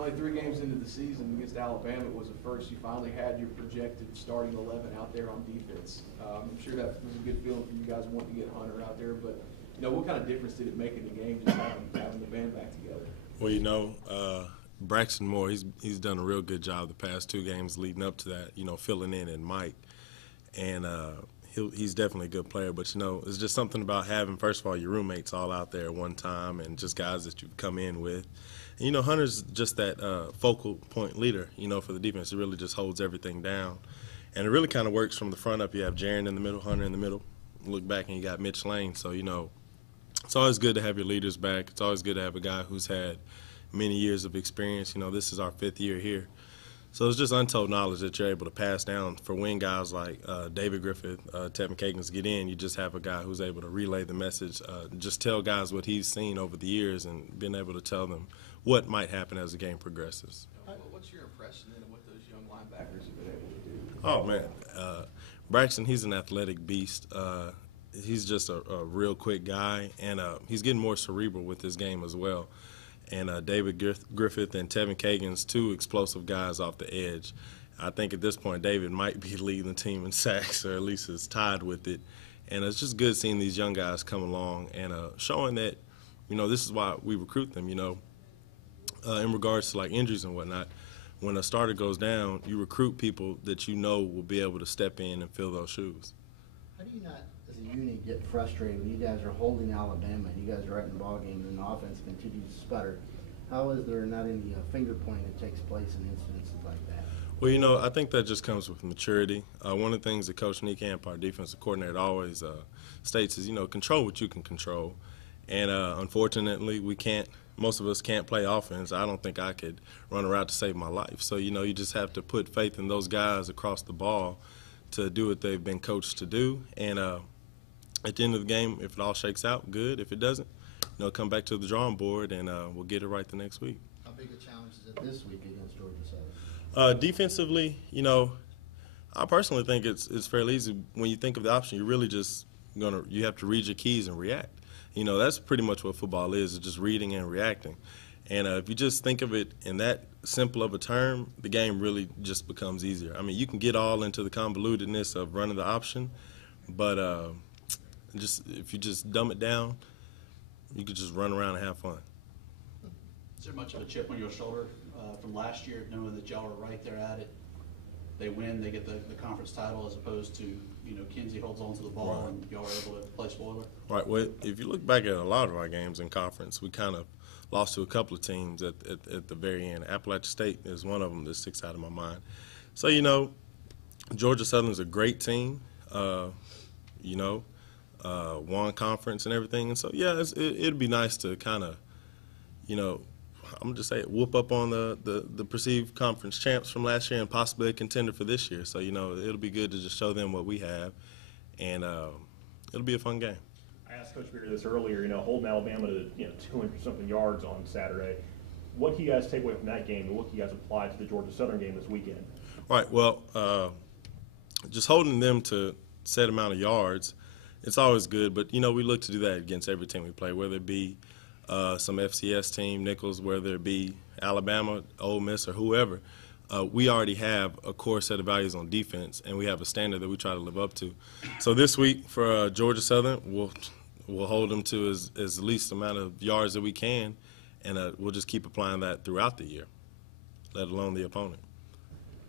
Only 3 games into the season against Alabama was the first you finally had your projected starting 11 out there on defense. I'm sure that was a good feeling for you guys wanting to get Hunter out there, but what kind of difference did it make in the game just having the band back together? Well, Braxton Moore, he's done a real good job the past 2 games leading up to that, filling in and Mike. And he's definitely a good player. But, it's just something about having, first of all, your roommates all out there at one time and just guys that you've come in with. And, Hunter's just that focal point leader, for the defense. He really just holds everything down. And it really kind of works from the front up. You have Jaron in the middle, Hunter in the middle. Look back and you got Mitch Lane. So, it's always good to have your leaders back. It's always good to have a guy who's had many years of experience. This is our 5th year here. So it's just untold knowledge that you're able to pass down for when guys like David Griffith, Tevin Kagans get in. You just have a guy who's able to relay the message, just tell guys what he's seen over the years and being able to tell them what might happen as the game progresses. What's your impression then of what those young linebackers have been able to do? Oh, man. Braxton, he's an athletic beast. He's just a real quick guy, and he's getting more cerebral with his game as well. And David Griffith and Tevin Kagans, 2 explosive guys off the edge. I think at this point David might be leading the team in sacks, or at least is tied with it. And it's just good seeing these young guys come along and showing that, this is why we recruit them, in regards to like injuries and whatnot. When a starter goes down, you recruit people that will be able to step in and fill those shoes. How do you not, as a unit, get frustrated when you guys are holding Alabama and you guys are right in the ballgame and the offense continues to sputter? How is there not any finger pointing that takes place in incidences like that? Well, I think that just comes with maturity. One of the things that Coach Nick Camp, our defensive coordinator, always states is, control what you can control. And unfortunately, most of us can't play offense. I don't think I could run a route to save my life. So, you just have to put faith in those guys across the ball to do what they've been coached to do. And at the end of the game, if it all shakes out, good. If it doesn't, come back to the drawing board and we'll get it right the next week. How big a challenge is it this week against Georgia Southern? Defensively, I personally think it's fairly easy. When you think of the option, you're really just you have to read your keys and react. That's pretty much what football is just reading and reacting. And if you just think of it in that simple of a term, the game really just becomes easier. I mean, you can get all into the convolutedness of running the option, but if you just dumb it down, you could just run around and have fun. Is there much of a chip on your shoulder from last year, knowing that y'all are right there at it? They win, they get the conference title, as opposed to, Kinsey holds on to the ball, right, and y'all are able to play spoiler? Right. Well, if you look back at a lot of our games in conference, we kind of lost to a couple of teams at the very end. Appalachian State is one of them that sticks out of my mind. So, Georgia Southern's a great team, won conference and everything. And so, yeah, it'd be nice to kind of, I'm going to just say it, whoop up on the perceived conference champs from last year and possibly a contender for this year. So, it'll be good to just show them what we have, and it'll be a fun game. I asked Coach Beer this earlier, holding Alabama to 200-something yards on Saturday. What can you guys take away from that game, and what can you guys apply to the Georgia Southern game this weekend? Right. Well, just holding them to set amount of yards, it's always good. But we look to do that against every team we play, whether it be some FCS team, Nichols, whether it be Alabama, Ole Miss, or whoever. We already have a core set of values on defense, and we have a standard that we try to live up to. So this week for Georgia Southern, we'll hold them to as least amount of yards that we can, and we'll just keep applying that throughout the year, let alone the opponent.